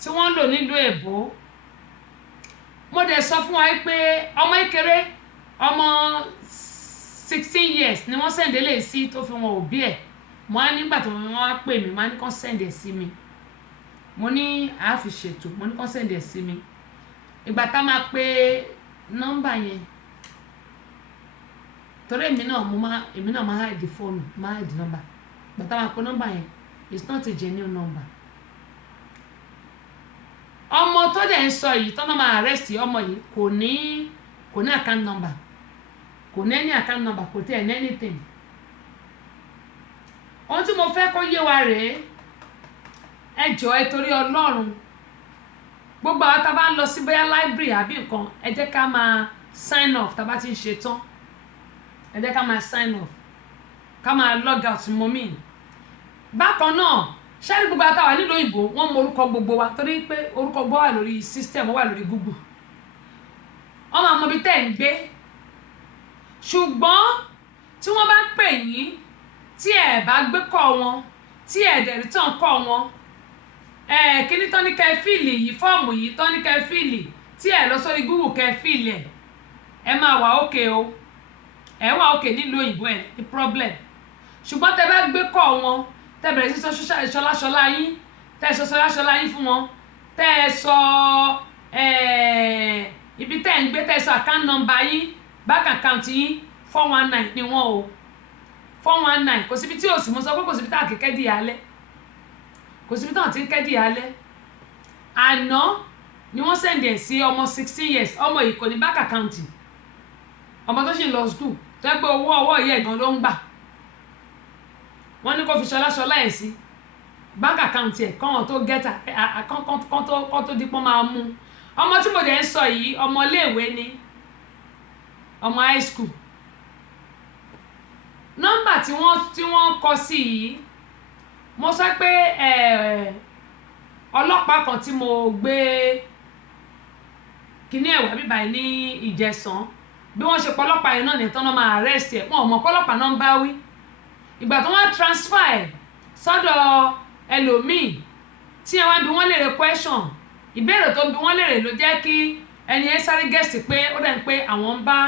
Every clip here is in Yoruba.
tí wọ́n lò nílùú èbó mo dẹ̀ sọ fún wa pé ọmọ ìkéré ọmọ 16 years ni wọ́n sẹ̀ǹdẹ̀ lè sí tó fi wọn òbí ẹ̀ mo á nígbà tó wọ́n á pè mí mo á ní kán sẹ̀ǹdẹ̀ sí mi mo ní àá fi ṣètò mo ní kán sẹ̀ǹdẹ̀ sí mi ìgbà tá máa pe nọ́mbà yẹn torí èmi náà máa hide fóònù máa hide nọ́mbà ìgbà tá máa pe nọ́mbà yẹn it's not a genuine number ọmọ tó dẹ̀ ń sọ yìí tọ́nà máa arrest ọmọ yìí kò ní account number kò ní any account number kò tẹ̀ ní anything ohun tí mo fẹ́ kó yé wa rèé ẹ jọ̀ọ́ ẹ torí Ọlọ́run gbogbo àwọn tá a bá ń lọ sí bóyá library àbí nǹkan ẹ jẹ́ ká máa sign off tá a bá ti ń ṣe tán ẹ jẹ́ ká máa sign off ká máa log out mọ́ mi bákan náà ṣẹ́rí gbogbo àtàwà nílò òyìnbó wọ́n mọ orúkọ gbogbo wa torí pé orúkọ gbọ́ wà lórí system wà lórí Google wọ́n máa mọ ibi tẹ́ ń gbé ṣùgbọ́n tí wọ́n bá pè yín tí ẹ bá gbé kọ́ wọn tí ẹ dẹ̀ return kọ́ wọn kíní tán ní kẹ́ fíìlì yìí fọ́ọ̀mù yìí tán ní kẹ́ fíìlì tí ẹ lọ sórí Google kẹ́ fíìlì ẹ máa wà ókè o ẹ wà ókè nílùú òyìnbó ẹ ní problem ṣùgbọ́n tẹ́ bá gbé kọ́ wọn tẹ́ bẹ̀rẹ̀ sí sọ ṣọlá yín tẹ́ sọ ṣọlá yín fún wọn tẹ́ sọ ibi tẹ́ ń gbé tẹ́ sọ account number yín bank account yín 419 ni wọ́n o 419 kò síbi tí o sì mú sọ pé kò síbi tá àkẹ́kẹ́ dì alẹ́ kò síbi tí wọ́n ti ń kẹ́ dì alẹ́ àná ni wọ́n sẹ̀ǹdẹ̀ sí ọmọ 16 years ọmọ yìí kò ní bank account ọmọ tó ṣì ń lọ school tó yẹ pé owó ọwọ́ yẹ̀ gan ló ń gbà wọ́n ní kó fi ṣọlá ẹ̀ sí bank account ẹ̀ kọ́wọ́n tó gẹ́ta kọ́ tó dípọ́n máa mú ọmọ tí mo dẹ̀ ń sọ yìí ọmọ iléèwé ni ọmọ high school nọ́mbà tí wọ́n kọ sí yìí mo sọ pé ọlọ́pàá kan tí mo gbé kíní ẹ̀wà bíbá ní Ìjẹ̀ṣàn bí wọ́n ṣe pọlọ́pàá yẹn náà nìtàn náà máa arrest ẹ̀ wọn ò mọ̀ pọlọ́pàá náà ń bá wí ìgbà tó wọ́n transfer ẹ̀ sọ́dọ̀ ẹlòmíì tí ẹ wá bí wọ́n lè rè question ìbéèrè tó bí wọ́n lè rè ló jẹ́ kí ẹni ẹ sáré gẹ̀ẹ́sì pé ó dẹ̀ ń pé àwọn ń bá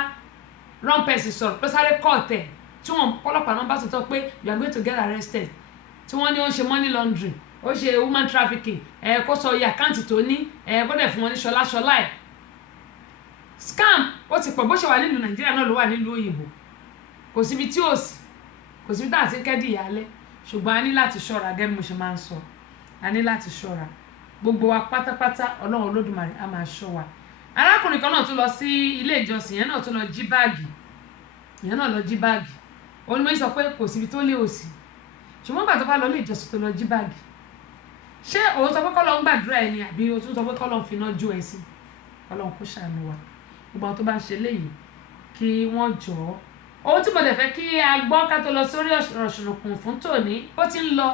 wrong person sọ̀rọ̀ ló sáré court ẹ̀ tí wọ́n pọ́lọ́pàá náà bá sọ pé you are going to get arrested tí wọ́n ní ó ń ṣe money laundering ó ṣe woman trafficking kó sọ iye àkáǹtì tó ní kó dẹ̀ fún wọn ní ṣọlá ẹ̀ scam ó ti pọ̀ bó ṣe wà nílùú Nàìjíríà náà ló wà nílùú òyìnbó kò síbi tí ò sí kò síbi tá à ti ń kẹ́dì ìyálẹ̀ ṣùgbọ́n a ní láti ṣọ́ra gẹ́gẹ́ bí mo ṣe máa ń sọ a ní láti ṣọ́ra gbogbo wa pátápátá Ọlọ́run Olódùmarè a máa ṣọ́ wa arákùnrin kan náà tún lọ sí ilé ìjọsìn yẹn náà tún lọ jí báàgì ó ní mo sọ pé kò síbi tó lé òsì ṣùgbọ́n gbà tó bá lọ ilé ìjọsìn tó lọ jí báàgì ṣé òun sọ pé kọ́ lọ ń gbàdúrà ẹ ni àbí o tún sọ pé kọ́ lọ ń finá jó ẹ sí Ọlọ́run kó ṣàánú wa gbogbo àwọn tó bá ń ṣe léyìí kí wọ́n jọ̀ọ́ ohun tí mo dẹ̀ fẹ́ kí a gbọ́ ká tó lọ sórí ọ̀rọ̀ ṣùnùkùn fún tòní ó ti ń lọ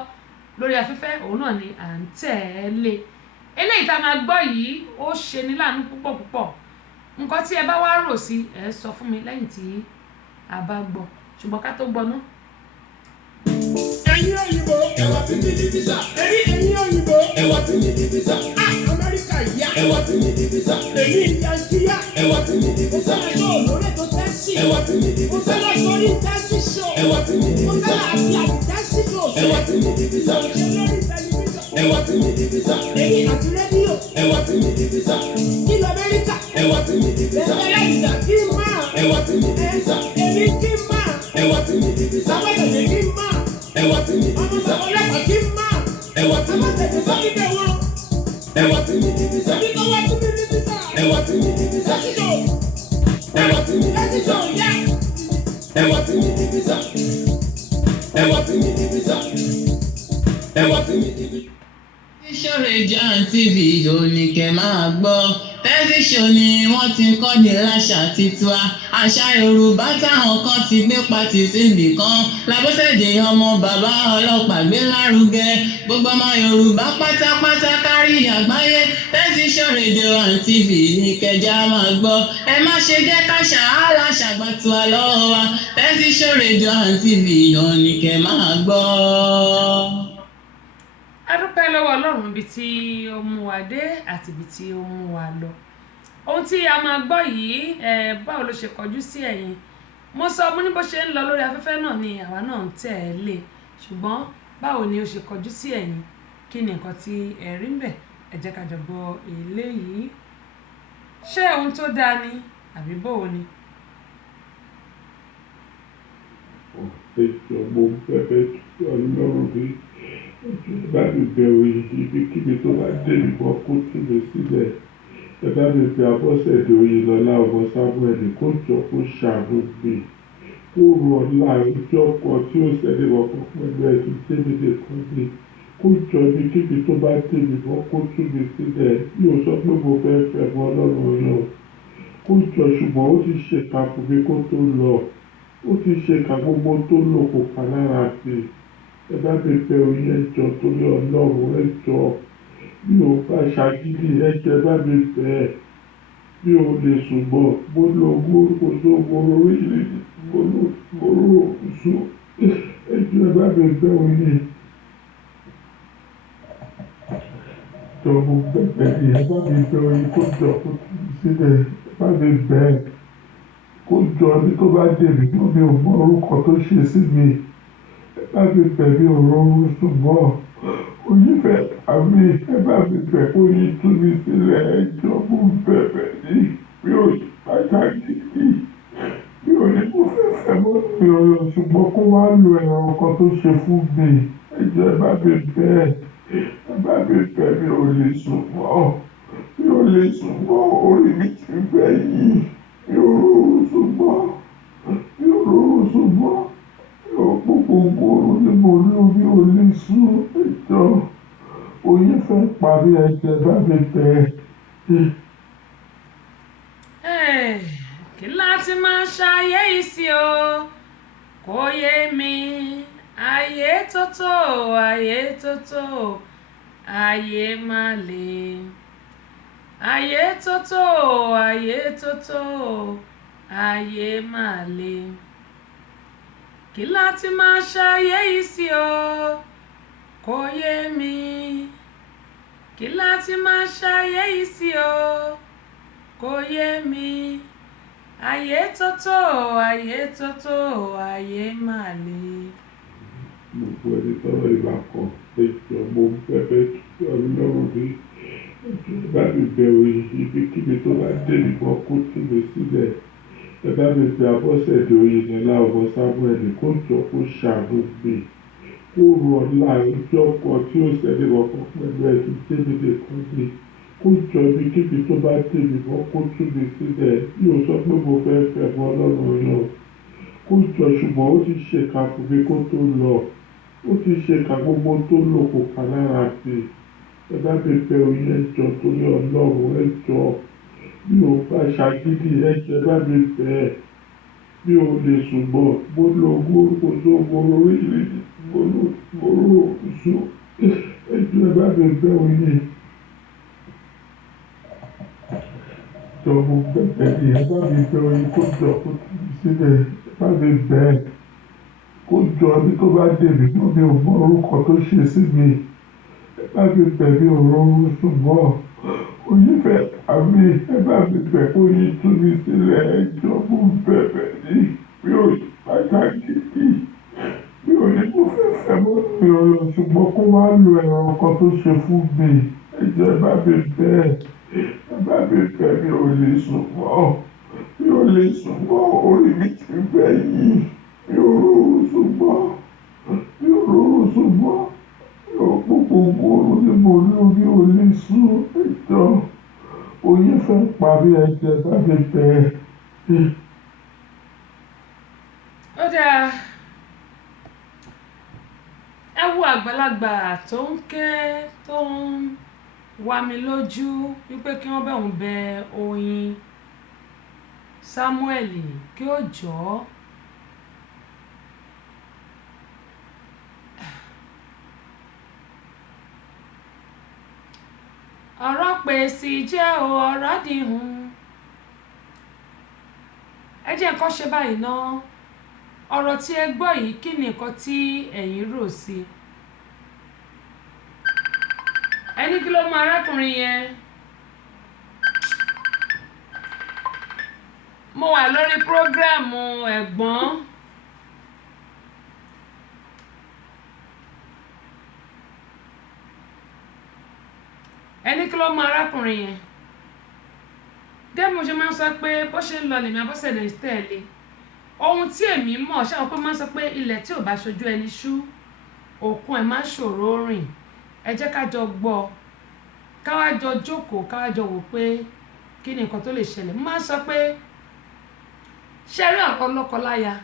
lórí afẹ́fẹ́ òun náà ni à ń tẹ̀lé eléyìí tá a máa gbọ́ yìí ó ṣe ní láàánú púpọ̀ nǹkan tí ẹ bá wá rò sí ẹ sọ fún mi lẹ́yìn tí a bá gbọ́ ṣùgbọ́n ká tó gbọ́ ná. ẹ̀yin òyìnbó ẹ̀wà tí mi di visa. ẹ̀yin òyìnbó ẹ̀wà tí mi di visa. Amẹ́ríkà yá ẹ̀wà tí mi di visa. èmi ìyànjíyá ẹ̀wà tí mi di visa. ó fẹ́ lórí ètò tẹ́sí. ẹ̀wà tí mi di visa. ó fẹ́ lọ sórí tẹ́sí show. ẹ̀wà tí mi di visa. ó fẹ́ lọ àti àti tẹ́sí show. ẹ̀wà tí mi di visa. ó ṣe lórí tẹlifíṣàn. ẹ̀wà tí mi di visa. èmi àti rédíò. ẹ̀wà tí mi di visa. nílò Amẹ́ríkà. ẹ̀wà tí mi di visa. ẹ̀fẹ̀rẹ̀ ìjà kí n máa. ẹ̀wà tí mi di visa. èmi kí n máa. ẹ̀wà tí mi di visa. àwọn èdè kí n máa. ẹ̀wà tí mi di visa. ọmọ ọlọ́pàá kí n máa. ẹ̀wà tí mi di visa. ẹ̀wà tí mi di visa. ẹ̀wà tí mi di visa. ẹ̀wà tí mi di visa. ẹ̀wà tí mi di visa. ẹ̀wà tí mi di visa. ẹ̀wà tí mi di visa. Tẹ́síṣọ̀rẹ́jọ́ TV ò ní kẹ́ máa gbọ́. Tẹ́síṣọ̀ ni wọ́n ti ń kọ́ni láṣà tiwa. Àṣà Yorùbá táwọn kan ti gbé pati síbì kan. Lábọ́sẹ̀dé ọmọ bàbá ọlọ́pàá gbé lárugẹ. Gbogbo ọmọ Yorùbá pátápátá kárí àgbáyé. Tẹ́síṣọ̀rẹ́jọ́ TV ní kẹjá máa gbọ́. Ẹ má ṣe jẹ́ káṣà aláṣà gbà tiwa lọ́wọ́ wa. Tẹ́síṣọ̀rẹ́jọ́ TV ò ní kẹ́ máa gbọ́. a dúpẹ́ lọ́wọ́ Ọlọ́run ibi tí ó mú wa dé àti ibi tí ó mú wa lọ. Ohun tí a máa gbọ́ yìí báwo ló ṣe kọjú sí ẹ̀yin. Mo sọ mo ní bó ṣe ń lọ lórí afẹ́fẹ́ náà ni àwa náà ń tẹ̀lé, ṣùgbọ́n báwo ni ó ṣe kọjú sí ẹ̀yin, kí ni nǹkan tí ẹ rí ń bẹ̀, ẹ jẹ́ ká jọ gbọ́ eléyìí. Ṣé ohun tó dáa ni àbí bóò ni? Ẹjọ́ mo fẹ́ kí Ọlọ́run ní ẹjọ́ bá mi bẹ oyin ibikíbi tó bá dé ìbọn kó tún mi sílẹ̀. Ẹ bá mi bẹ Abọ́sẹ̀dé Oyinlọ́lá ọmọ Samuel kó jọ kó ṣàánú mi. Kó ru ọ̀la ọjọ́ kan tí ó ṣẹlẹ̀ ọkàn pẹ̀lú ẹ̀sùn tẹ́lẹ̀ kan ní. Kó jọ ibikíbi tó bá dé ìbọn kó tún mi sílẹ̀. Mi ò sọ pé mo fẹ́ mọ Ọlọ́run yàn. Kó jọ ṣùgbọ́n ó ti ṣèkà fún mi kó tó lọ. Ó ti ṣèkà gbogbo tó lò kò pa lára sí. Ẹ bá mi bẹ oyin ẹjọ́ torí Ọlọ́run ẹjọ́. Mi ò bá ṣàgídí ẹjọ́ bá mi bẹ̀. Mi ò lè ṣùgbọ́n mo lo gbórúkọ tó gbóró oríṣiríṣi gbóró òkúsù. Ẹjọ́ bá mi bẹ oyin. Jọ mo bẹ̀bẹ̀ ni ẹ bá mi bẹ oyin kó jọ kó tún mi sílẹ̀. Ẹ bá mi bẹ̀ kó jọ ní tó bá dé mi náà mi ò mọ orúkọ tó ṣe sí mi. Ẹ bá mi bẹ̀ mi ò rọrùn ṣùgbọ́n oyin fẹ́ àmì ẹ bá mi bẹ̀ kó yí tú mi sílẹ̀ ẹjọ́ mo bẹ̀bẹ̀ ní mi ò bàjá gidi. Mi ò ní mo fẹ́ mọ́ mi ò lọ ṣùgbọ́n kó wá lo ẹ̀rọ ọkọ̀ tó ṣe fún mi. Ẹjọ́ ẹ bá mi bẹ̀ ẹ bá mi bẹ̀ mi ò lè sùn mọ́. Mi ò lè sùn mọ́ orí mi ti bẹ̀ yìí. Mi ò rọrùn ṣùgbọ́n mi ò rọrùn ṣùgbọ́n mi ò gbogbo oorun ni mo lò mi ò lè sùn ẹjọ́. Oyin fẹ́ parí ẹjọ́ bá mi bẹ̀. Kí láti máa ṣayé yìí sí o, kò yé mi. Ayé tótó, ayé tótó, ayé má le. Ayé tótó, ayé tótó, ayé má le. Kí láti máa ṣayé yìí sí o, kò yé mi. Kí láti máa ṣayé yìí sí o, kò yé mi. Ayé tótó, ayé tótó, ayé má le. Gbogbo ẹni tọ́rọ ìwà kan ẹjọ́ mo fẹ́ kí Ọlọ́run ní ẹjọ́ bá mi bẹ oyin ibikíbi tó bá dé ìbọn kó tún mi sílẹ̀. Ẹ bá mi bẹ Abọ́sẹ̀dé Oyinlọ́lá ọmọ Samuel kó jọ kó ṣàánú mi. Kó ru ọ̀la ọjọ́ kan tí ó ṣẹlẹ̀ ọkàn pẹ̀lú ẹ̀sùn tẹ́lẹ̀ kan ní. Kó jọ ibikíbi tó bá dé ìbọn kó tún mi sílẹ̀. Mi ò sọ pé mo fẹ́ mọ Ọlọ́run yàn. Kó jọ ṣùgbọ́n ó ti ṣèkà fún mi kó tó lọ. Ó ti ṣèkà gbogbo tó lò kò pa lára sí. Ẹ bá mi bẹ oyin ẹjọ́ torí Ọlọ́run ẹjọ́. Mi ò bá ṣàgídí ẹjọ́ bá mi bẹ̀. Mi ò lè ṣùgbọ́n mo lo gbórúkọ tó gbóró oríṣiríṣi gbóró òkúsù. Ẹjọ́ bá mi bẹ oyin. Jọ mo bẹ̀bẹ̀ ni ẹ bá mi bẹ oyin kó jọ kó tún mi sílẹ̀. Ẹ bá mi bẹ̀ kó jọ ní tó bá dé mi náà mi ò mọ orúkọ tó ṣe sí mi. Ẹ bá mi bẹ̀ mi ò rọrùn ṣùgbọ́n oyin fẹ́ àmì ẹ bá mi bẹ̀ kó yí tú mi sílẹ̀ ẹjọ́ mo bẹ̀bẹ̀ ní mi ò bàjá gidi. Mi ò ní mo fẹ́ mọ́ mi ò lọ ṣùgbọ́n kó wá lo ẹ̀rọ ọkọ̀ tó ṣe fún mi. Ẹjọ́ ẹ bá mi bẹ̀ ẹ bá mi bẹ̀ mi ò lè sùn mọ́. Mi ò lè sùn mọ́ orí mi ti bẹ̀ yìí. Mi ò rọrùn ṣùgbọ́n mi ò rọrùn ṣùgbọ́n mi ò gbogbo oorun ni mo lò mi ò lè sùn ẹjọ́. Oyin fẹ́ parí ẹjọ́ bá mi bẹ̀. Ó dáa, ẹ wo àgbàlagbà tó ń ké tó ń wá mi lójú wípé kí wọ́n bẹ̀ òun bẹ Oyin Samuel kí ó jọ̀ọ́. Ọ̀rọ̀ pèsè jẹ́ o ọ̀rọ̀ dìhun. Ẹ jẹ́ nǹkan ṣe báyìí ná. Ọ̀rọ̀ tí ẹ gbọ́ yìí kí ni nǹkan tí ẹ̀yin rò sí? ẹni kí ló mú arákùnrin yẹn mo wà lórí prógráàmù ẹ̀gbọ́n ẹni kí ló mú arákùnrin yẹn gẹ́gẹ́ bí mo ṣe máa ń sọ pé bó ṣe ń lọ lèmi Abọ́sẹ̀dé tẹ̀lé ohun tí èmi mọ̀ ṣáà pé máa ń sọ pé ilẹ̀ tí ò bá ṣojú ẹni ṣú òkun ẹ̀ máa ń ṣòro rìn ẹ jẹ́ ká jọ gbọ́ ká wá jọ jókòó ká wá jọ wò pé kí ni nǹkan tó lè ṣẹlẹ̀ mo máa ń sọ pé ṣe rí ọ̀rọ̀ lọ́kọláya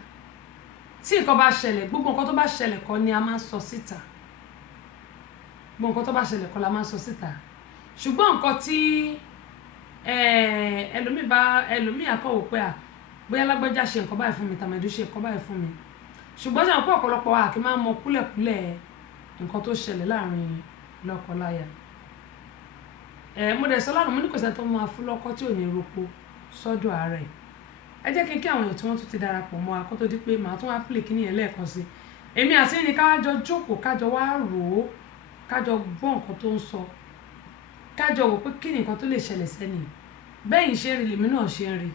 tí nǹkan bá ṣẹlẹ̀ gbogbo nǹkan tó bá ṣẹlẹ̀ kọ́ ni a máa ń sọ síta gbogbo nǹkan tó bá ṣẹlẹ̀ kọ́ la máa ń sọ síta ṣùgbọ́n nǹkan tí ẹlòmíì àkọ́wò pé bóyá lágbájá ṣe nǹkan báyìí fún mi tàmẹ̀dú ṣe nǹkan báyìí fún mi ṣùgbọ́n ṣe àwọn pé ọ̀pọ̀lọpọ̀ wa kì í máa mọ kúlẹ̀kúlẹ̀ nǹkan tó ṣẹlẹ̀ láàrin lọ́kọláya mo dẹ̀ sọ lánàá mo ní kò sẹ́ni tó máa fún lọ́kọ tí ò ní roko sọ́dọ̀ ààrẹ ẹ jẹ́ kí àwọn èèyàn tí wọ́n tún ti darapọ̀ mọ́ wa kó tó di pé màá tún wá pìlẹ̀ kí nìyẹn lẹ́ẹ̀kan sí èmi àti ẹni ká jọ jókòó ká jọ wá rò ó ká jọ gbọ́ nǹkan tó ń sọ ká jọ wò pé kí ni nǹkan tó lè ṣẹlẹ̀ sẹ́ni bẹ́yìn ṣe ń rí lèmi náà ṣe ń rí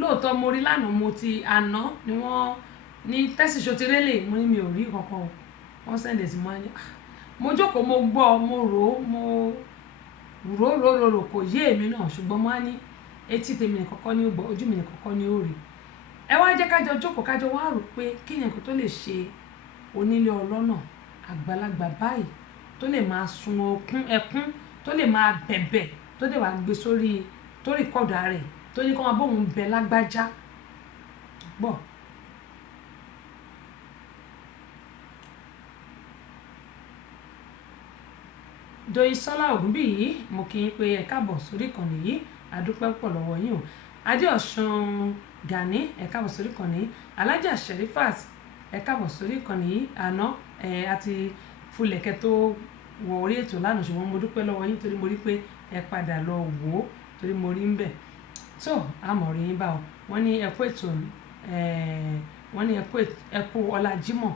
lóòótọ́ mo rí lánàá mo ti àná ni wọ́n ní tẹ́síṣó ti rélè mo ní mi ò rí kankan wọ́n sẹ́ndẹ̀ sí mọ́ mo jókòó mo gbọ́ mo rò ó mo rò kò yé èmi náà ṣùgbọ́n mo á ní etí tèmi nìkan kọ́ ní ó gbọ́ ojú mi nìkan kọ́ ní ó rí ẹ wá jẹ́ kájọ jókòó kájọ wá rò pé kí ni nǹkan tó lè ṣe onílé ọlọ́nà àgbàlagbà báyìí tó lè máa sun ẹkún tó lè máa bẹ̀bẹ̀ tó lè wá gbé sórí tó rìkọ́dù rẹ̀ tó ní kó máa bóun bẹ lágbájá gbọ́. Doyinsọ́lá Ògúnbíyì mo kí yín pé ẹ káàbọ̀ sórí ìkànnì yìí adúpẹ́ pọ̀ lọ́wọ́ yín o Adéọ̀sùn Gani ẹ káàbọ̀ sórí ìkànnì yìí Alájà Sherifat ẹ káàbọ̀ sórí ìkànnì yìí àná àti fulẹ̀kẹ́ tó wọ orí ètò lánàá ṣùgbọ́n mo dúpẹ́ lọ́wọ́ yín torí mo rí pé ẹ padà lọ wò ó torí mo rí ń bẹ̀ tó àmọ̀ rí yín bá o wọ́n ní ẹkú ètò wọ́n ní ẹkú ọlá Jímọ̀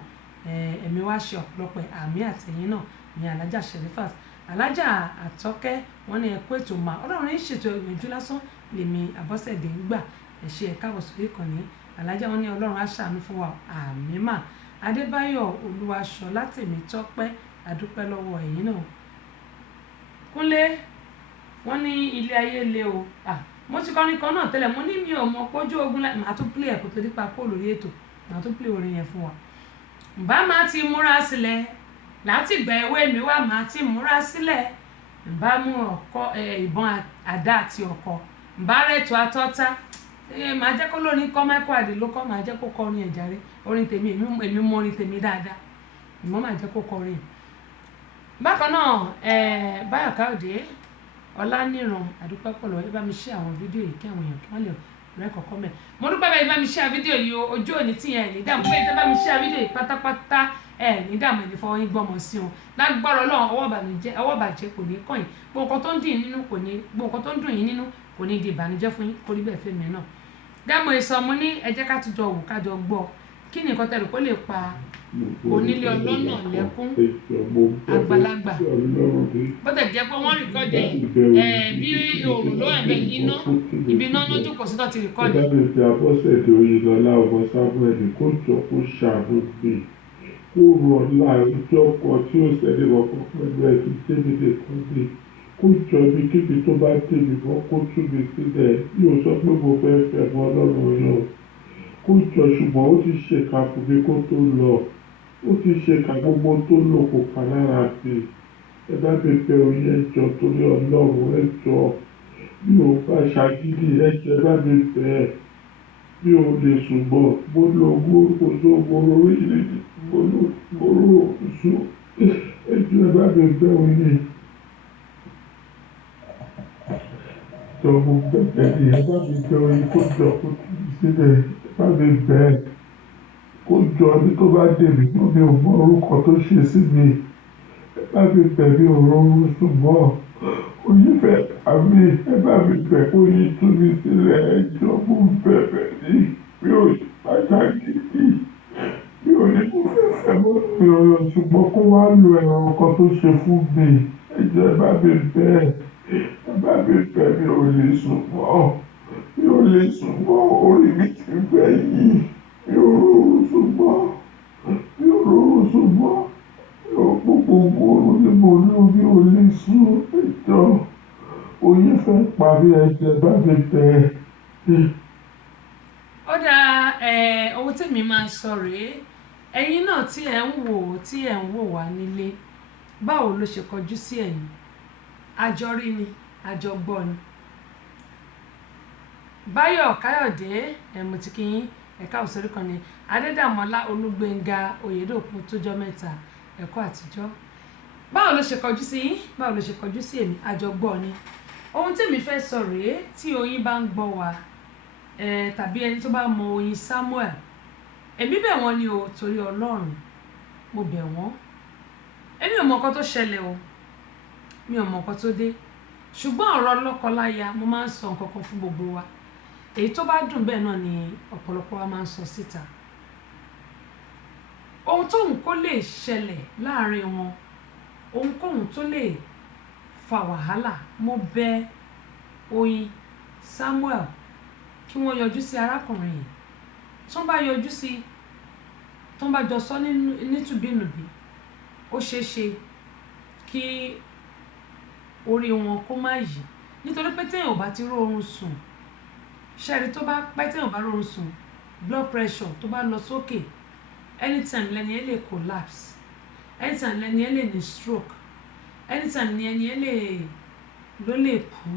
ẹ̀mí wá ṣe ọ̀pọ̀lọpọ̀ àmì àtẹ̀yìn náà ní Alájà Sherifat Alájà Àtọ́kẹ́ wọ́n ní ẹkú ètò mà Ọlọ́run ń ṣètò ìrìnjú lásán lèmi Abọ́sẹ̀dé ń gbà ẹ ṣé ẹ káàbọ̀ sórí ìkànnì Alájà wọ́n ní Ọlọ́run á ṣàánú fún wa àmì mà Adébáyọ̀ Olúwaṣọlá Tèmítọ́pẹ́ adúpẹ́ lọ́wọ́ ẹ̀yin náà Kúnlé wọ́n ní ilé ayé le o mo ti kọrin kan náà tẹ́lẹ̀ mo ní mi ò mọ pójú ogun láì màá tún play ẹ̀kọ́ tó dípa kó lórí ètò màá tún play orin yẹn fún wa bá máa ti múra sílẹ̀ láti gbà ewé mi wá máa ti múra sílẹ̀ bá mú ìbọn àdá àti ọkọ̀ bá rẹ̀tò atọ́ta màá jẹ́ kó lórin kọ́ Michael Adé ló kọ́ màá jẹ́ kó kọrin ẹ̀járe orin tèmi èmi mọ orin tèmi dáadáa ìmọ̀ màá jẹ́ kó kọrin bákan náà Báyọ̀ Káyọ̀dé Ọláníran àdúpẹ́ pọ̀ lọ́wọ́ ẹ bá mi ṣe àwọn fídíò yìí kí àwọn èèyàn kí wọ́n lè rẹ́kọ̀ọ́kọ́ mẹ́ mo dúpẹ́ bẹ́ẹ̀ bá mi ṣe fídíò yìí ojú òní tí yẹn ní dààmú pé tẹ́ bá mi ṣe fídíò yìí pátápátá ní dààmú ẹni fọwọ́ yín gbọ́mọ sí wọn lágbára Ọlọ́run ọwọ́ bàjẹ́ kò ní kàn yín gbogbo nǹkan tó ń dùn yín nínú kò ní di ìbànújẹ́ fún yín kó rí bẹ́ẹ̀ fẹ́mi náà dáàmú èso mo ní ẹ jẹ́ ká tún jọ wò ká jọ gbọ́ kí ni nǹkan tẹ̀lé kó lè pa onílé ọlọ́nà lẹ́kún àgbàlagbà bọ́tẹ̀ jẹ́ pé wọ́n rìkọ́dẹ̀ bí òòrùn ló wà bẹ́ẹ̀ iná ibi iná ló jókòó sí tó ti rìkọ́dẹ̀. ìdábẹ̀ fi Abọ́sẹ̀dé Oyinlọ́lá ọmọ Samuel kó jọ kó ṣàánú pé kó rọ ọ̀la ìjọ kan tí ó ṣẹlẹ̀ wọ́pọ̀ pẹ̀lú ẹ̀sìn tẹ́lẹ̀ kan dé kó jọ ibi kíbi tó bá débi wọ́n kó tún mi sílẹ̀ yóò sọ pé mo fẹ́ fẹ́ mọ́ Ọlọ́run yọ kó jọ ṣùgbọ́n ó ti ṣèkà fún mi kó tó lọ ó ti ṣèkà gbogbo tó lò kó pa lára sí ẹ bá mi fẹ́ oyin ẹjọ́ torí Ọlọ́run ẹjọ́ bí o bá ṣàgídí ẹjọ́ ẹ bá mi fẹ́ bí o lè ṣùgbọ́n mo lo gbóògbó mo lo oríṣiríṣi mo lo oṣù ẹjọ́ ẹ bá mi fẹ́ oyin jọ mo bẹ̀bẹ̀ ni ẹ bá mi fẹ́ oyin kó jọ kó tù mí sílẹ̀ bá mi bẹ́ẹ̀ kó jọ ní tó bá dèbí mọ́ mi ò mọ orúkọ tó ṣe sí mi ẹ bá mi bẹ̀ mi ò rọrùn ṣùgbọ́n oyin fẹ́ àmì ẹ bá mi bẹ̀ kó yín tú mi sílẹ̀ ẹjọ́ mo bẹ̀bẹ̀ ní mi ò bàjá gidi mi ò ní kó fẹ́fẹ́ mọ́ mi ọ̀rọ̀ ṣùgbọ́n kó wá lo ẹ̀rọ ọkọ tó ṣe fún mi ẹjọ́ ẹ̀jẹ̀ bá mi bẹ́ẹ̀ mi ò lè sùn mọ́ orí mi ti bẹ́ yìí mi ò rọrùn sùn mọ́ gbogbo oorun ni mo lò mi ò lè sùn ẹjọ́ oyin fẹ́ pa mí ẹ̀jẹ̀ bá mi bẹ́ẹ̀. ó dáa ohun tèmi máa sọ rèé ẹ̀yin náà tí ẹ̀ ń wò wá nílé báwo ló ṣe kọjú sí ẹ̀yin àjọrí ni àjọgbọ́ ni Báyọ̀ Káyọ̀dé ẹ̀mùtìkíyín ẹ̀ka òṣèré kan ni Adédàmọ́lá Olúgbénga Oyèdòkun tójọ́ mẹ́ta ẹ̀kọ́ àtijọ́ báwo ló ṣe kọjú sí yín báwo ló ṣe kọjú sí èmi àjọgbọ́ ni ohun tèmi fẹ́ sọ rèé tí oyin bá ń gbọ́ wa tàbí ẹni tó bá mọ Oyin Samuel èmi bẹ̀ wọ́n ni o torí Ọlọ́run mo bẹ̀ wọ́n èmi ò mọ nǹkan tó ṣẹlẹ̀ o mi ò mọ nǹkan tó dé ṣùgbọ́n ọ̀rọ̀ lọ́kọláya mo máa ń sọ nǹkan kan fún gbogbo wa èyí tó bá dùn bẹ́ẹ̀ náà ni ọ̀pọ̀lọpọ̀ wa máa ń sọ síta ohun tóhun kó lè ṣẹlẹ̀ láàrin wọn ohunkóhun tó lè fa wàhálà mo bẹ̀ Oyin Samuel kí wọ́n yọjú sí arákùnrin yìí tó ń bá yọjú sí tó ń bá jọ sọ nítùbínùbí ó ṣeé ṣe kí orí wọn kó má yí nítorí pé téèyàn ò bá ti rórun sùn ṣẹ́ẹ̀rí tó bá pẹ́ téèyàn bá rórun sùn blood pressure tó bá lọ sókè anytime lẹ́ni ẹ lè collapse anytime lẹ́ni ẹ lè ní stroke anytime ni ẹni ẹ ló lè kú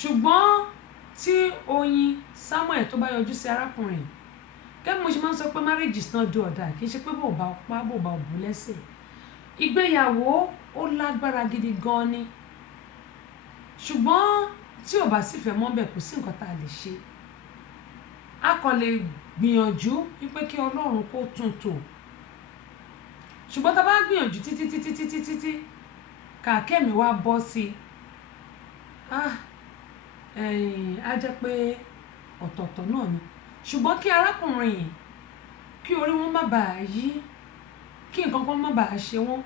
ṣùgbọ́n tí Oyin Samuel tó bá yọjú sí arákùnrin gẹ́gẹ́ mo ṣe máa ń sọ pé marriage is not do or die kì í ṣe pé bò bá pa bò bá bù lẹ́sẹ̀ ìgbéyàwó ó lágbára gidi gan ni ṣùgbọ́n tí ò bá sì fẹ́ mọ́ bẹ́ẹ̀ kò sí nǹkan tá a lè ṣe a kàn lè gbìyànjú wípé kí Ọlọ́run kó tún tò ṣùgbọ́n tá a bá gbìyànjú títí kàkẹ́mi wá bọ́ sí á jẹ́ pé ọ̀tọ̀ọ̀tọ̀ náà ni ṣùgbọ́n kí arákùnrin yìí kí orí wọn má bàa yí kí nǹkan kan má bàa ṣe wọn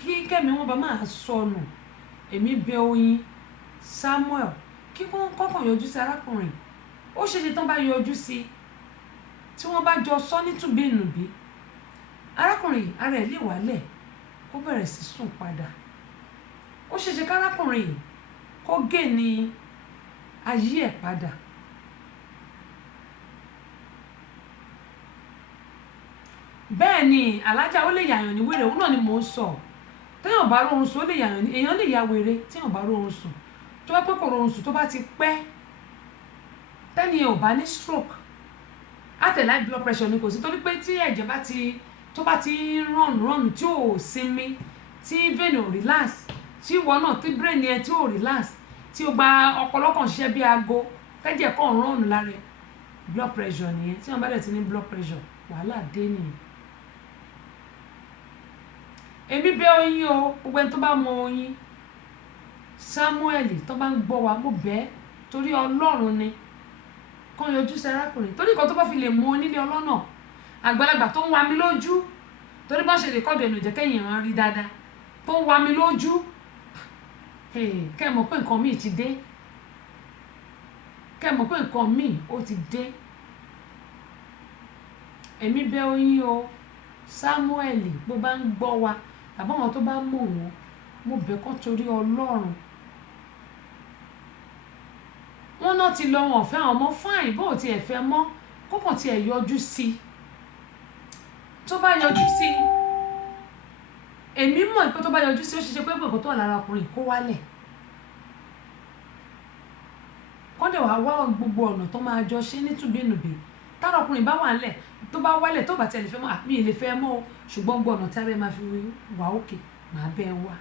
kí kẹ́mi wọn bá máa sọnù èmi bẹ̀ Oyin Samuel kí kọ́kàn yọjú sí arákùnrin ó ṣeéṣe tán bá yọjú sí tí wọ́n bá jọ sọ nítùbínùbí arákùnrin ara ẹ̀ lè wálẹ̀ kó bẹ̀rẹ̀ sí sùn padà ó ṣeéṣe kárákùnrin yìí kó gé ní ayé ẹ̀ padà bẹ́ẹ̀ ni alájà ó lè yàyàn ní wèrè òun náà ni mò ń sọ téèyàn bá rọrùn sùn ó lè yàyàn ní èèyàn lè ya wèrè téèyàn bá rọrùn sùn tó bá pẹ́ kò rọrùn sùn tó bá ti pẹ́ tẹ́ni ẹ̀ ò bá ní stroke àtẹ̀lé high blood pressure ni kò sí torí pé tí ẹ̀jẹ̀ bá ti tó bá ti rọrùn tí ò sinmi tí vein ò relax tí ìwọ náà tí brain ẹ tí ò relax tí o gba ọpọlọ kan ṣiṣẹ́ bí aago tẹ́jẹ̀ kan rọrùn lára blood pressure nìyẹn tí wọ́n bá dẹ̀ ti ní blood pressure wàhálà dé nìyẹn. èmi bẹ̀ Oyin o gbogbo ẹni tó bá mọ Oyin Samuel tó bá ń gbọ́ wa mo bẹ̀ torí Ọlọ́run ni kàn yọjú sí arákùnrin torí nǹkan tó bá fi lè mú onílé ọlọ́nà àgbàlagbà tó ń wa mi lójú torí bá ṣe lè kọ́dọ̀ ẹnu jẹ́ kẹ́yìn ìran rí dáadáa tó ń wa mi lójú kẹ́ ẹ mọ̀ pé nǹkan míì ti dé kẹ́ ẹ mọ̀ pé nǹkan míì ó ti dé èmi bẹ̀ Oyin o Samuel bó bá ń gbọ́ wa tàbí àwọn tó bá mọ̀ wọ́n mo bẹ̀ kọ́ torí Ọlọ́run wọ́n náà ti lọ wọn ọ̀fẹ́ àwọn ọmọ fáìn bó ti ẹ̀ fẹ́ mọ́ kókàn ti ẹ̀ yọjú sí tó bá yọjú sí èmi mọ̀ pé tó bá yọjú sí ó ṣeéṣe pé gbogbo tó wà lára ọkùnrin kó wálẹ̀ kọ́ndẹ̀ wàá wá gbogbo ọ̀nà tó máa jọ ṣe nítùbínùbí tára ọkùnrin bá wà ńlẹ̀ tó bá wálẹ̀ tó bá tiẹ̀ lè fẹ́ mọ́ àmì lè fẹ́ mọ́ o ṣùgbọ́n gbọ́ ọ̀nà tí abẹ́ máa fi wà òkè máa bẹ́ẹ̀ wá.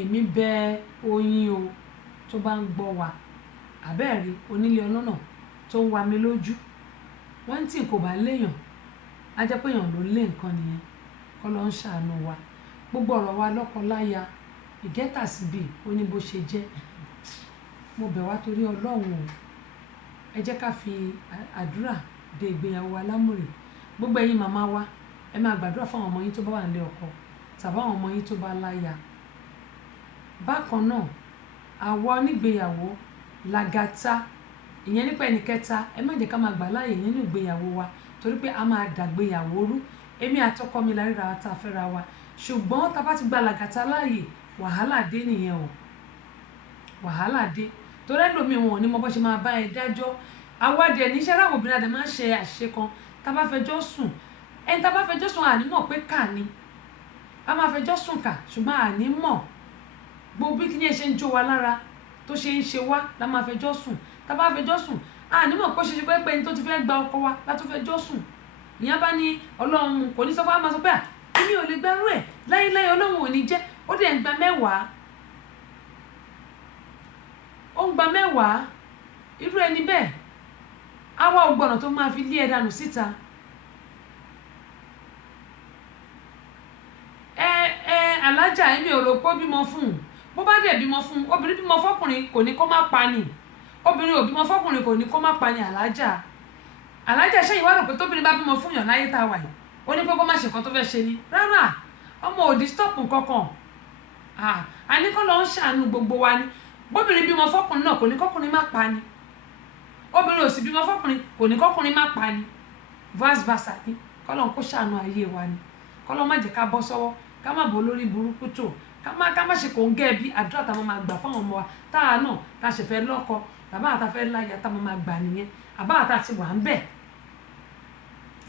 èmi bẹ̀ Oyin o tó bá ń gbọ́ wa àbẹ́ẹ̀rí onílé ọlọ́nà tó ń wa mi lójú wọ́n tí kò bá léèyàn á jẹ́ pé èèyàn ló lé nǹkan nìyẹn kọ́ ló ń ṣàánú wa gbogbo ọ̀rọ̀ wa lọ́kọ láya ìgẹ́tà síbi ó ní bó ṣe jẹ́ mo bẹ̀ wá torí Ọlọ́run o ẹ jẹ́ ká fi àdúrà de ìgbéyàwó wa lámùrè gbogbo ẹ̀yin màmá wa ẹ ẹ máa gbàdúrà fún àwọn ọmọ yín tó bá wà nílé ọkọ tàbí àwọn ọmọ yín tó bá láya. Bákan náà àwa onígbéyàwó làgàtà ìyẹn nípa ẹnì kẹta ẹ má jẹ́ ká máa gbà láàyè nínú ìgbéyàwó wa torí pé a máa dàgbéyàwó rú. Èmi àtọkọ mi la ríra wa tá a fẹ́ra wa ṣùgbọ́n tá a bá ti gba làgàtà láàyè wàhálà dé nìyẹn o, wàhálà dé torí ẹlòmíì wọn ò ní mọ bó ṣe máa bá ẹ dájọ́. Àwa dẹ̀ níṣẹ́ ráwọ̀ obìnrin àdè máa ń ṣe àṣìṣe kan tá a bá fẹjọ́ sùn ẹni tá a bá fẹjọ́ sùn àní mọ̀ pé kà ni a máa fẹjọ́ sùn kà ṣùgbọ́n àní mọ̀ gbogbo bí kíní ẹ ṣe ń jó wa lára tó ṣe ń ṣe wá la máa fẹjọ́ sùn. Tá a bá fẹjọ́ sùn àní mọ̀ pé ó ṣe ṣe pé ẹni tó ti fẹ́ gba ọkọ wa látó fẹjọ́ sùn ìyẹn bá ní Ọlọ́run kò ní sọ fún wa máa sọ pé èmi ò lè gbárù ẹ̀ láyéláyé Ọlọ́run ò ní jẹ́ ó dẹ̀ ń gba mẹ́wàá ó ń gba mẹ́wàá irú ẹni bẹ́ẹ̀ á wá ọgbọ̀nà tó máa fi lé ẹ dànù síta. Alájà èmi ò rò pé ó bímọ fún un bó bá dẹ̀ bímọ fún un obìnrin bímọ fọkùnrin kò ní kó má pa ni obìnrin ò bímọ fọkùnrin kò ní kó má pa ni. Alájà ṣẹ́yìn wá rò pé tóbìnrin bá bímọ fún yàn láyé tá a wà yìí ó ní pé kó má ṣe nǹkan tó fẹ́ ṣe ni rárá ọmọ òdì stop kankan a ní kó lọ ń ṣàánú gbogbo wa ni. Bóbìnrin bímọ fọkùnrin náà kò ní kọkùnrin má pa ni obìnrin ò sì bímọ fọkùnrin kò ní kọkùnrin má pa ni vice versa ni kọ́lọ́n kó ṣàánú ayé wa ni kọ́lọ́n má jẹ́ ká bọ́ sọ́wọ́ ká má bọ́ lórí burúkú tó ká má ṣe kò ń gẹ́ bí àdúrà táwọn máa gbà fáwọn ọmọ wa táà náà tá a ṣe fẹ́ lọ́kọ bàbá àtàfẹ́ láyà táwọn máa gbà nìyẹn àbá àtà ti wà ń bẹ̀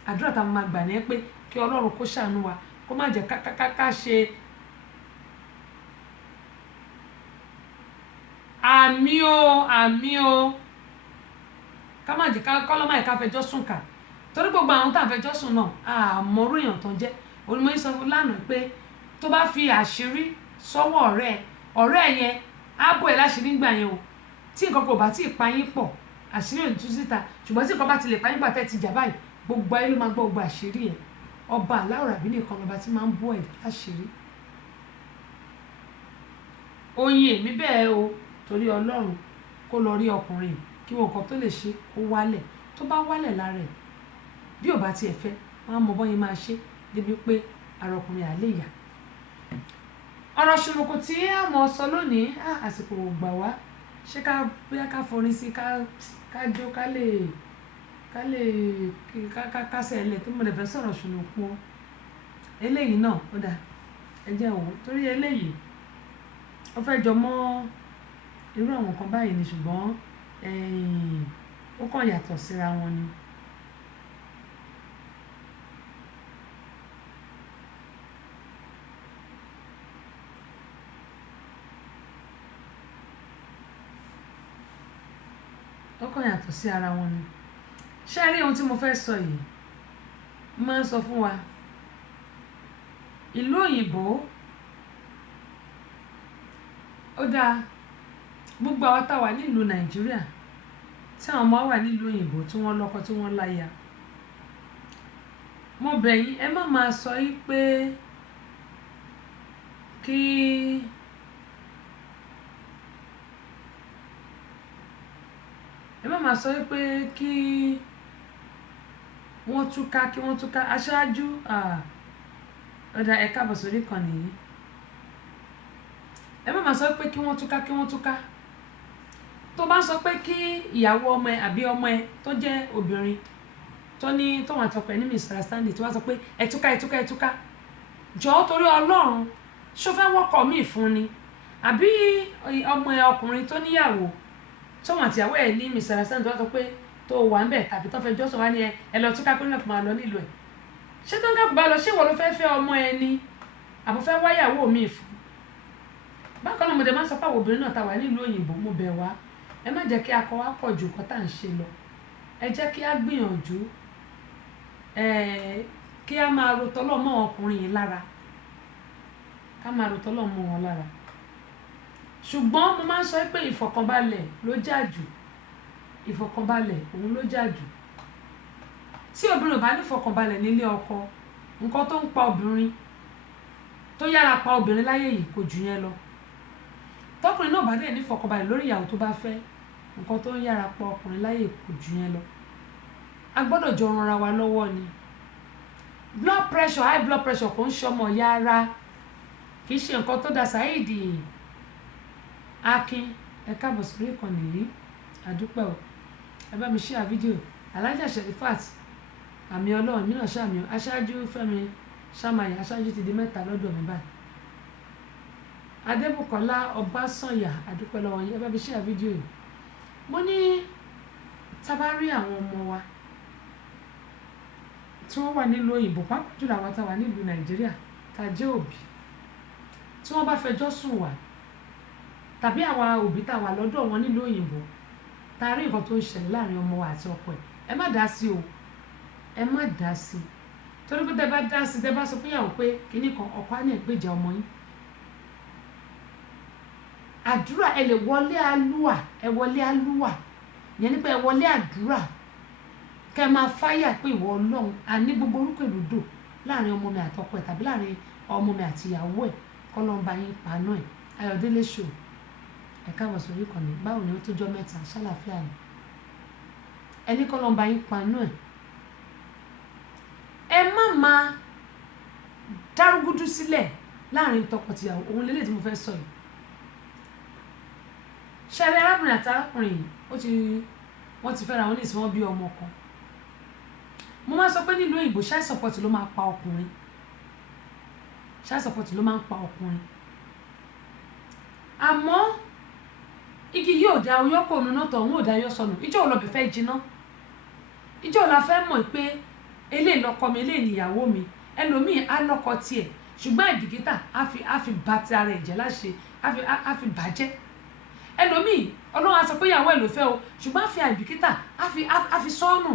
àdúrà táwọn máa gbà nìyẹn pé kí Ọlọ́run kó ṣàánú wa kó má jẹ́ ká ṣe àmì o ká má jẹ́ kọ́lọ́mà yìí ká fẹjọ́ sùn kà torí gbogbo àwọn tá à ń fẹjọ́ sùn náà àmọ́rú èèyàn tó ń jẹ́ onímọ̀ yìí sọ fún lánàá pé tó bá fi àṣírí sọ́wọ́ ọ̀rẹ́ yẹn á bò ẹ́ láṣìírí gbà yẹn o tí nǹkan kò bá tí ì pa yín pọ̀ àṣírí ò ní tú síta ṣùgbọ́n tí nǹkan bá ti lè pa yín gbà tẹ́ ti jà báyìí gbogbo ayé ló máa gbọ́ gbogbo àṣírí ẹ̀ ọba aláwọ̀ àbí nìkan lọ́ba tí máa ń bò ẹ̀dá láṣìírí. Oyin èmi bẹ́ẹ̀ o torí Ọlọ́run kó lọ rí ọkùnrin kí wọn kan tó lè ṣe kó wálẹ̀ tó bá wálẹ̀ lára ẹ̀ bí ò bá tiẹ̀ fẹ́ wọn á mọ bọ́yìn máa ṣe débi pé ara ọkùnrin à lè yà. Ọ̀rọ̀ ṣùnùkù tí a mọ̀ sọ lónìí àsìkò gbà wá ṣé ká bóyá ká forin sí ká jó ká lè kásẹ̀ ẹlẹ̀ tó mo lè fẹ́ sọ̀rọ̀ ṣùnùkù eléyìí náà ó dà ẹ jẹ́ òun torí eléyìí ó fẹ́ jọ mọ́ irú àwọn kan báyìí ni ṣùgbọ́n ó kàn yàtọ̀ síra wọn ni. ó kàn yàtọ̀ sí ara wọn ni. Ṣé rí ohun tí mo fẹ́ sọ yìí mo máa ń sọ fún wa ìlú òyìnbó ó dáa gbogbo àwọn tá wà nílùú Nàìjíríà tí àwọn ọmọ wà nílùú òyìnbó tí wọ́n lọ́kọ tí wọ́n láya mo bẹ̀ yín ẹ má máa sọ yí pé kí wọ́n túká aṣáájú ọ̀dà ẹ̀ka bọ̀sọ̀rí kan nìyí ẹ má máa sọ pé kí wọ́n túká tó bá sọ pé kí ìyàwó ọmọ ẹ àbí ọmọ ẹ tó jẹ́ obìnrin tó wà tọpẹ ní Mr. Stanley tó wá sọ pé ẹ túká jọ̀ọ́ torí Ọlọ́run ṣó fẹ́ wọ́kọ̀ míì fún ni àbí ọmọ ẹ ọkùnrin tó níyàwó tó wà tìyàwó ẹ ní Mr. Stanley tó wá sọ pé tó wà ń bẹ̀ tàbí tó fẹ́ jọ́sọ̀ wá ní ẹ lọ túká pé náà kò máa lọ nílùú ẹ̀ ṣé tó ń kà bá lọ ṣé ìwọ ló fẹ́ ọmọ ẹ ni àbò fẹ́ wáyàwó míì fún. Bákan náà mo dẹ̀ máa ń sọ pé àwọn obìnrin náà ta wà nílùú òyìnbó mo bẹ̀ wá ẹ má jẹ́ kí akọ wa pọ̀ ju nǹkan tá à ń ṣe lọ ẹ jẹ́ kí á gbìyànjú kí á máa ro tọ́lọ́ mọ́ ọkùnrin yìí lára ká máa ro tọ́lọ́ mọ́ wọn lára ṣùgbọ́n mo máa ń sọ pé ìfọ̀kànbalẹ̀ ló jà jù ìfọ̀kànbalẹ̀ òun ló jà jù tí obìnrin ò bá ní ìfọ̀kànbalẹ̀ nílé ọkọ nǹkan tó ń pa obìnrin tó yára pa obìnrin láyé yìí kò jù yẹn lọ tọkùnrin náà bá dẹ̀ ní ìfọ̀kànbalẹ̀ lórí ìyàwó tó bá fẹ́ nǹkan tó ń yára pa ọkùnrin láyé kò jù yẹn lọ a gbọ́dọ̀ jọ ran ara wa lọ́wọ́ ni blood pressure high blood pressure kò ń ṣọmọ ìyá ara kì í ṣe nǹkan tó da. Saheed Akin ẹ káàbọ̀ sórí ìkànnì yìí àdúpẹ́ o ẹ bá mi share fídíò. Alhaja Sherifat àmì ọlọ́run mìíràn ṣàmì aṣáájú Fẹ́mi Ṣàmáyà aṣáájú ti di 3 lọ́dọ̀ mi báyìí. Adébùkọ́lá Ọbásànyà àdúpẹ́ lọ́wọ́ yín ẹ bá mi share fídíò yìí. Mo ní tá bá rí àwọn ọmọ wa tí wọ́n wà nílùú òyìnbó pàápàá jùlọ àwọn tá wà nílùú Nàìjíríà tá jẹ́ òbí tí wọ́n bá fẹjọ́ sùn wá tàbí àwa òbí tá wà lọ́dọ̀ wọn nílùú òyìnbó tá rí nǹkan tó ń ṣẹlẹ̀ láàrin ọmọ wa àti ọkọ ẹ̀ ẹ má dá sí o ẹ má dá sí torí pé tẹ́ bá dá sí tẹ́ bá sọ fún ìyàwó pé kíní kan ọkọ á ní ìgbèjà ọmọ yín. Àdúrà ẹ lè wọlé àlùwà ìyẹn nípa ẹ wọlé àdúrà kẹ máa fáyà pé ìwọ Ọlọ́run a ní gbogbo orúkọ ìlúdò láàrin ọmọ mi àtọkọ ẹ̀ tàbí láàrin ọmọ mi àti ìyàwó ẹ̀ kọ́lọ́mbà yín paná ẹ̀. Ayọ̀délé show ẹ káàbọ̀ sórí ìkànnì báwo ni ó tó jọ́ mẹ́ta ṣàlàfíà ni ẹni kọ́lọ́mbà yín paná ẹ̀. Ẹ má máa dárúgúdú sílẹ̀ láàrin tọkọtìyàwó òun lélẹ̀ tí mo fẹ́ sọ yìí. Ṣẹlẹ̀ arábìnrin àti arákùnrin yìí wọ́n ti fẹ́ra wọn ní ìsìn wọn bí ọmọ kan. Mo máa sọ pé nílùú òyìnbó child support ló máa pa ọkùnrin child support ló máa ń pa ọkùnrin. Àmọ́ igi yóò da oyọ́kọ̀ òun náà tọ̀ òun ò da yọ́ sọnù ìjọ́ òlọ́bẹ̀ fẹ́ jiná ìjọ́ òlà fẹ́ mọ̀ pé eléyìí lọ́kọ mi eléyìí níyàwó mi ẹlòmíì á lọ́kọ tiẹ̀ ṣùgbọ́n ìdìgítà á fi bà ti ara ẹ̀jẹ̀ láṣẹ á fi bàjẹ́. Ẹlòmíì Ọlọ́run á sọ pé ìyàwó ẹ̀ ló fẹ́ o ṣùgbọ́n á fi àìbìkítà á fi sọ́nù.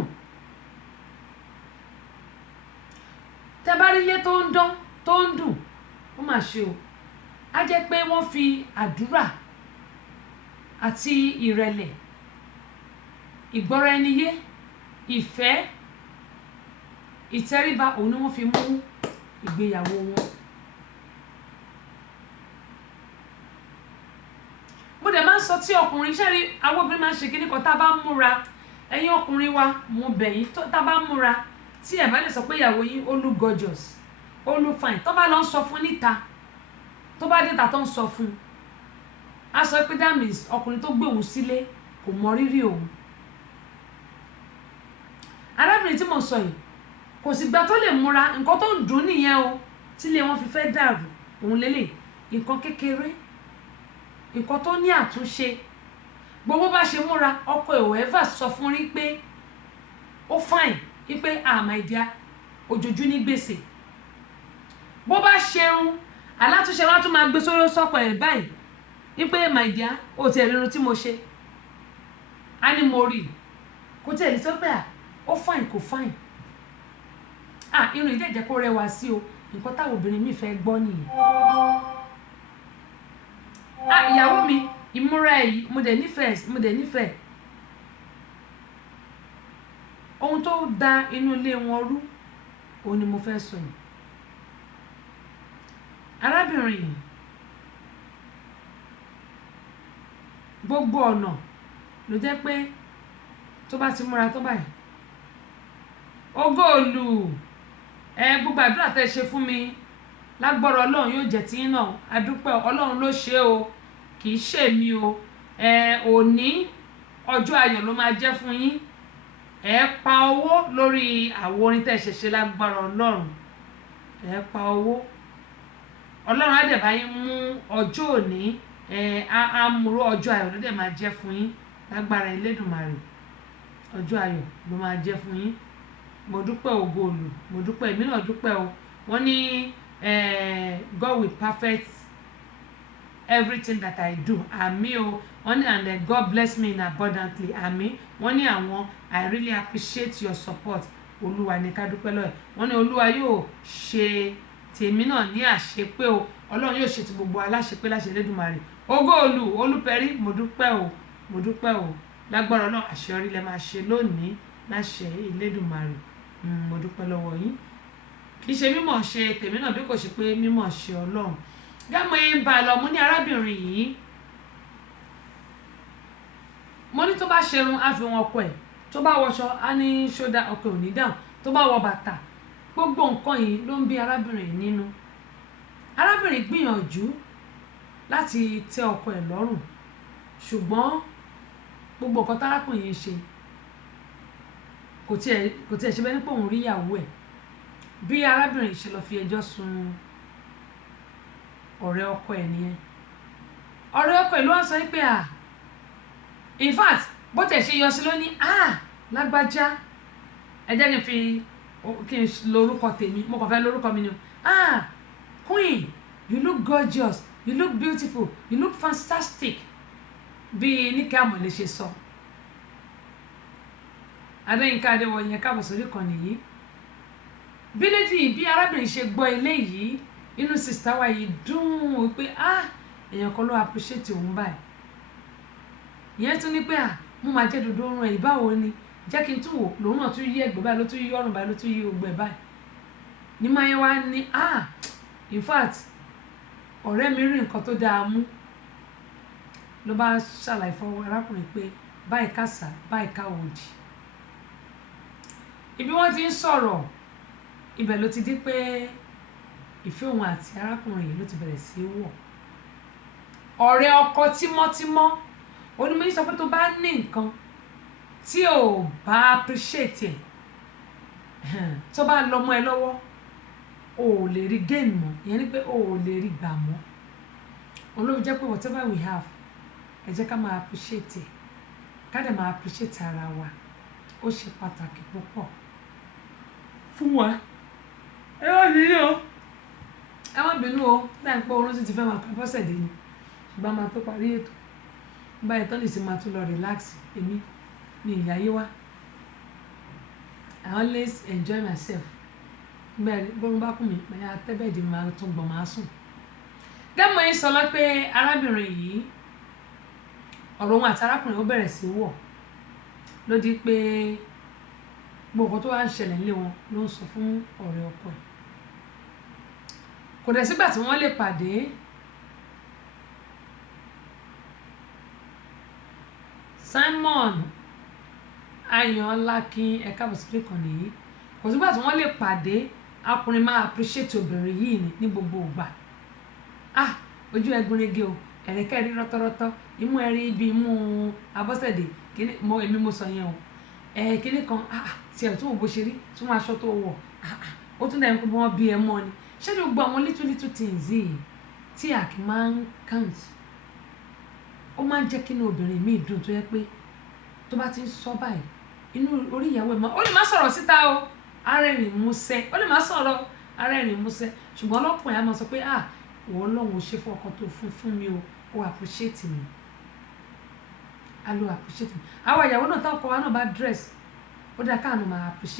Tẹ́ bá rí ilé tó ń dán tó ń dùn ó mà ṣe o á jẹ́ pé wọ́n fi àdúrà àti ìrẹ̀lẹ̀ ìgbọ́ra ẹni yé ìfẹ́ ìtẹríba òun ni wọ́n fi mú ìgbéyàwó wọn. Mo dẹ̀ máa ń sọ tí ọkùnrin ṣẹ́rí àwọn obìnrin máa ń ṣe kíní kan tá a bá ń múra ẹ̀yin ọkùnrin wa mo bẹ̀ yín tá a bá ń múra tí ẹ̀ bá lè sọ pé ìyàwó yín ó look gorgeous ó look fine tó bá lọ ń sọ fún níta tó bá déta tó ń sọ fún a sọ pé that means ọkùnrin tó gbé òun sílé kò mọ rírì òun. Arábìnrin tí mo sọ yìí kò sì gbà tó lè múra nǹkan tó ń dùn nìyẹn o tílé wọn fi fẹ́ dàrú òun lélẹ̀ nǹkan kékeré nǹkan tó ní àtúnṣe gbogbo bá ṣe múra ọkọ ìwẹ̀ẹ́fà sọ fún rí pé ó fine wípé my dear òjòjú ní gbèsè bó bá ṣerun alátúnṣe wá tún máa gbé sórí sọ́kọ ẹ̀ báyìí wípé my dear ó ti ẹ̀rínú tí mo ṣe á ní mo rí kò tí ẹ̀ lè sọ pé ó fine kò fine irun ìdẹ́jẹ́ kó rẹwà sí o nǹkan táwọn obìnrin mi fẹ́ gbọ́ nìyẹn. Ìyàwó mi ìmúra ẹ̀ mo dẹ̀ nífẹ̀ẹ́ ohun tó da inú ilé wọn rú òun ni mo fẹ́ sọ yìí. Arábìnrin yìí gbogbo ọ̀nà ló jẹ́ pé tó bá ti múra tó báyìí ogóòlù gbogbo àdúrà tẹ́ ṣe fún mi lágbọ́rọ̀ Ọlọ́run yóò jẹ́ tí náà adúpẹ́ Ọlọ́run ló ṣe o kì í ṣe mi o òní ọjọ́ ayọ̀ ló máa jẹ́ fún yín pa owó lórí àwo orin tẹ́ ṣẹ̀ṣẹ̀ lágbọ́rọ̀ Ọlọ́run pa owó Ọlọ́run á dẹ̀ bá yín mú ọjọ́ òní àmúrò ọjọ́ ayọ̀ ló dẹ̀ máa jẹ́ fún yín lágbára Elédùmarè ọjọ́ ayọ̀ ló máa jẹ́ fún yín. Mo dúpẹ́ ògoòlù mo dúpẹ́ èmi náà dúpẹ́ o wọ́n ní God will perfect everything that I do àmín o wọ́n ní and God bless me in abundantly àmín wọ́n ní àwọn I really appreciate your support olúwa ní ká dúpẹ́ lọ́ẹ̀ wọ́n ní olúwa yóò ṣe tèmi náà ní àṣepé o ọlọ́run yóò ṣe ti gbogbo aláṣepé láṣẹ Elédùmarè ògoòlù olúpẹ̀rí mo dúpẹ́ o lágbára náà àṣeyọrí lẹ máa ṣe lónìí láṣẹ Elédùmarè mo dúpẹ́ lọ́wọ́ yín kì í ṣe mímọ̀ ṣe tèmi náà bí kò ṣe pé mímọ̀ ṣe ọlọ́run gámọ̀ yín bá lọ mo ní arábìnrin yìí mo ní tó bá ṣerun á fi wọn ọkọ ẹ̀ tó bá wọṣọ á ní ṣódà ọkọ ò ní dáhùn tó bá wọ bàtà gbogbo nǹkan yìí ló ń bí arábìnrin yìí nínú. Arábìnrin gbìyànjú láti tẹ́ ọkọ ẹ̀ lọ́rùn, ṣùgbọ́n gbogbo nǹkan tárákùnrin yìí ṣe kò tiẹ̀ ṣe bẹ́ẹ̀ ní pé òun rí ìyàwó ẹ̀. Bí arábìnrin yìí ṣe lọ fi ẹjọ́ sun ọ̀rẹ́ ọkọ ẹ̀ nìyẹn. Ọ̀rẹ́ ọkọ ẹ̀ ló wá sọ pé in fact bó tẹ̀ ṣe yọ sí ló ní lágbájá ẹ jẹ́ kí n lo orúkọ tèmi, mo kàn fẹ́ lórúkọ mi ni o. Queen, you look gorgeous, you look beautiful, you look fantastic. Bí Níkẹ́ Àmọ̀lé ṣe sọ. Adéyínká Adéwọ̀yẹ káàbọ̀ sórí ìkànnì yìí. Bí arábìnrin ṣe gbọ́ eléyìí, inú sista wa yìí dùn ó pé èèyàn kan ló appreciate òun báyìí. Ìyẹn tún ní pé mo máa jẹ́ dodo orun ẹ̀ báwo ni, jẹ́ kí n tún wò, lòun náà tún yí ẹ̀gbẹ́ báyìí, ló tún yí ọrùn báyìí, ló tún yí ogbẹ̀ báyìí. Ní máa yẹn wá ní in fact ọ̀rẹ́ mi rí nǹkan tó dáa mú, ló bá ṣàlàyé fún arákùnrin pé báyìí kàsà báyìí káwòdì. Ibi wọ́n ti ń sọ̀rọ̀ ibẹ̀ ló ti di pé ìfẹ́ òun àti arákùnrin yìí ló ti bẹ̀rẹ̀ sí í wọ̀. Ọ̀rẹ́ ọkọ tímọ́tímọ́ onímọ̀ yìí sọ pé tó bá ní nǹkan tí ò bá appreciate ẹ̀ tó bá lọ mọ́ ẹ lọ́wọ́ o ò lè rí gain mọ́, ìyẹn ni pé o ò lè rí gbà mọ́. Olóbi jẹ́ pé whatever we have ẹ jẹ́ ká máa appreciate ẹ̀, ká dẹ̀ máa appreciate ara wa, ó ṣe pàtàkì púpọ̀ fún wa. Ẹ wá bínú o, ẹ má bínú o, láì pé oorun sì ti fẹ́ máa kọ́ bọ́sẹ̀ dé ni, ṣùgbọ́n máa tó parí ètò báyìí tán lè sì máa tún lọ relax. Èmi ní ìyáyé wá, I always enjoy myself. Bẹ́ẹ̀ bórun bá kún mi màá tẹ́bẹ̀ẹ́dì máa tún gbọ̀n máa sùn. Gẹ́mọ̀ yín sọ lọ pé arábìnrin yìí ọ̀rọ̀ òun àti arákùnrin ó bẹ̀rẹ̀ sí wọ̀, ló di pé gbogbo tó wá ń ṣẹlẹ̀ nílé wọn ló ń sọ fún ọ̀rẹ́ ọkọ ẹ̀. Kò dẹ̀ sígbà tí wọ́n lè pàdé. Simon Ayọ̀ọ́lákin ẹ káàbọ̀ sí ìkànnì yìí. Kò sígbà tí wọ́n lè pàdé, ọkùnrin máa appreciate obìnrin yìí ní gbogbo ìgbà. Ojú ẹ gúnrégé o, ẹ̀rẹ̀kẹ́ rí rọ́tọ́rọ́tọ́, imú ẹ rí ibi imú Abọ́sẹ̀dé, èmi mo sọ yẹn o. Kíní kan tí ẹ̀ tún wò bó ṣe rí, tún aṣọ tó wọ̀, ó tún dẹ̀ ń pé wọ́n bí ẹ mọ́ ni. Ṣé ní gbogbo àwọn little things yìí tí àkì máa ń count, ó máa ń jẹ́ kí inú obìnrin míì dùn tó yẹ pé tó bá ti ń sọ báyìí inú orí ìyàwó ẹ̀ ó lè má sọ̀rọ̀ síta o, arẹ́rìn músẹ́, ó lè má sọ̀rọ̀ arẹ́rìn músẹ́, ṣùgbọ́n ọlọ́kùnrin á máa sọ pé wọ́n lọ́wọ́ ṣe fún ọkọ tó fún mi o, ó appreciate mi, a lo appreciate mi. Àwọn ìyàwó náà táwọn ọkọ wa náà bá dress ó dáa káàánú máa appreciate.